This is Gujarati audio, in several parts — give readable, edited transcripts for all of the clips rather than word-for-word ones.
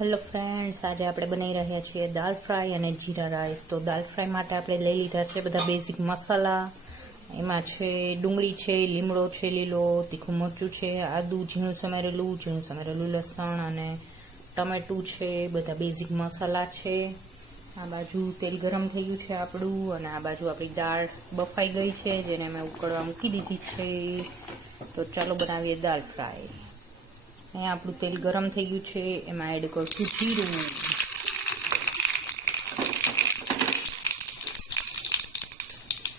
હેલો ફ્રેન્ડ્સ, આજે આપણે બનાવી રહ્યા છીએ દાળ ફ્રાય અને જીરા રાઈસ. તો દાળ ફ્રાય માટે આપણે લઈ લીધા છે બધા બેઝિક મસાલા. એમાં છે ડુંગળી છે, લીમડો છે લીલો, તીખું મરચું છે, આદું ઝીણું સમારેલું લસણ અને ટમેટું છે. બધા બેઝિક મસાલા છે. આ બાજુ તેલ ગરમ થઈ ગયું છે આપણું, અને આ બાજુ આપણી દાળ બફાઈ ગઈ છે, જેને અમે ઉકળવા મૂકી દીધી છે. તો ચાલો બનાવીએ દાળ ફ્રાય. અહીંયા આપણું તેલ ગરમ થઈ ગયું છે, એમાં એડ કરશું જીરું.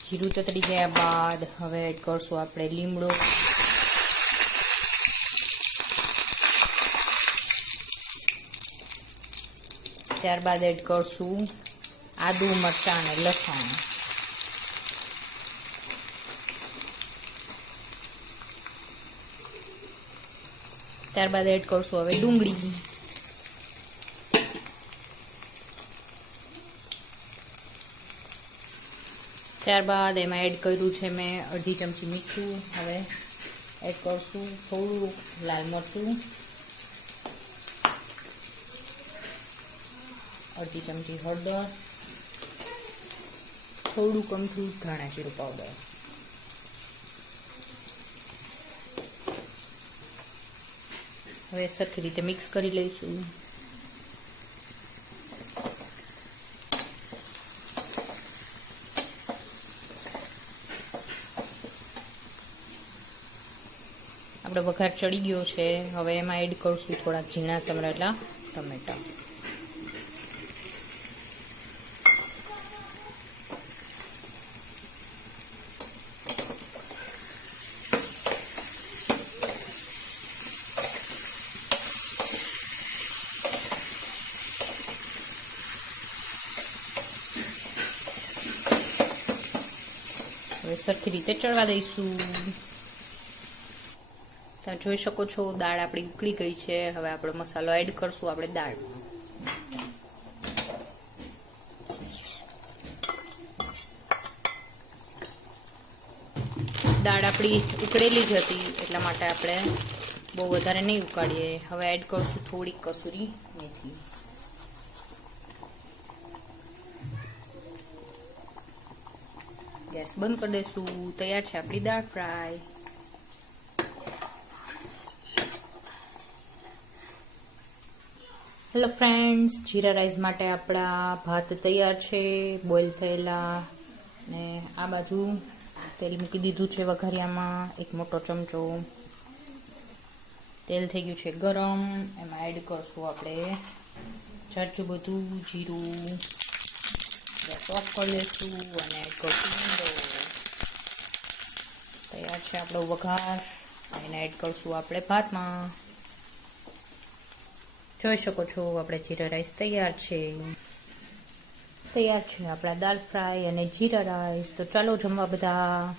જીરું તતડી ગયા બાદ હવે એડ કરશું આપણે લીમડો. ત્યારબાદ એડ કરશું આદુ, મરચાં અને લસણ. ત્યારબાદ એડ કરશું હવે ડુંગળી. ત્યારબાદ એમાં એડ કર્યું છે મેં અડધી ચમચી મીઠું. હવે એડ કરશું થોડું લાલ મરચું, અડધી ચમચી હળદર, થોડું કમથું ધાણા જીરું પાવડર. હવે સરખી રીતે મિક્સ કરી લઈશું. આપણે વઘાર ચડી ગયો છે. હવે એમાં એડ કરશું થોડાક ઝીણા સમારેલા ટમેટા. હવે સરખી રીતે ચડવા દઈશું. તમે જોઈ શકો છો દાળ આપણી ઉકળી ગઈ છે. હવે આપણો મસાલો એડ કરશું આપણે દાળ. દાળ આપણી ઉકળેલી જ હતી, એટલા માટે આપણે બહુ વધારે નહીં ઉકાળીએ. હવે એડ કરશું થોડીક કસૂરી મેથી. ગેસ બંધ કરી દઈશું. તૈયાર છે આપણી દાળ ફ્રાય. હેલો ફ્રેન્ડ્સ, જીરા રાઈસ માટે આપણા ભાત તૈયાર છે, બોઇલ થયેલા. ને આ બાજુ તેલ મૂકી દીધું છે વઘારિયામાં, એક મોટો ચમચો. તેલ થઈ ગયું છે ગરમ. એમાં એડ કરશું આપણે જાજુ બધું જીરું. ગેસ ઓફ કરી દઈશું અને એડ કરશું લીમડો. તૈયાર છે આપણો વઘાર. એને એડ કરશું આપણે ભાતમાં. જોઈ શકો છો આપણે જીરા રાઈસ તૈયાર છે. તૈયાર છે આપણા દાળ ફ્રાય અને જીરા રાઈસ. તો ચાલો જમવા બધા.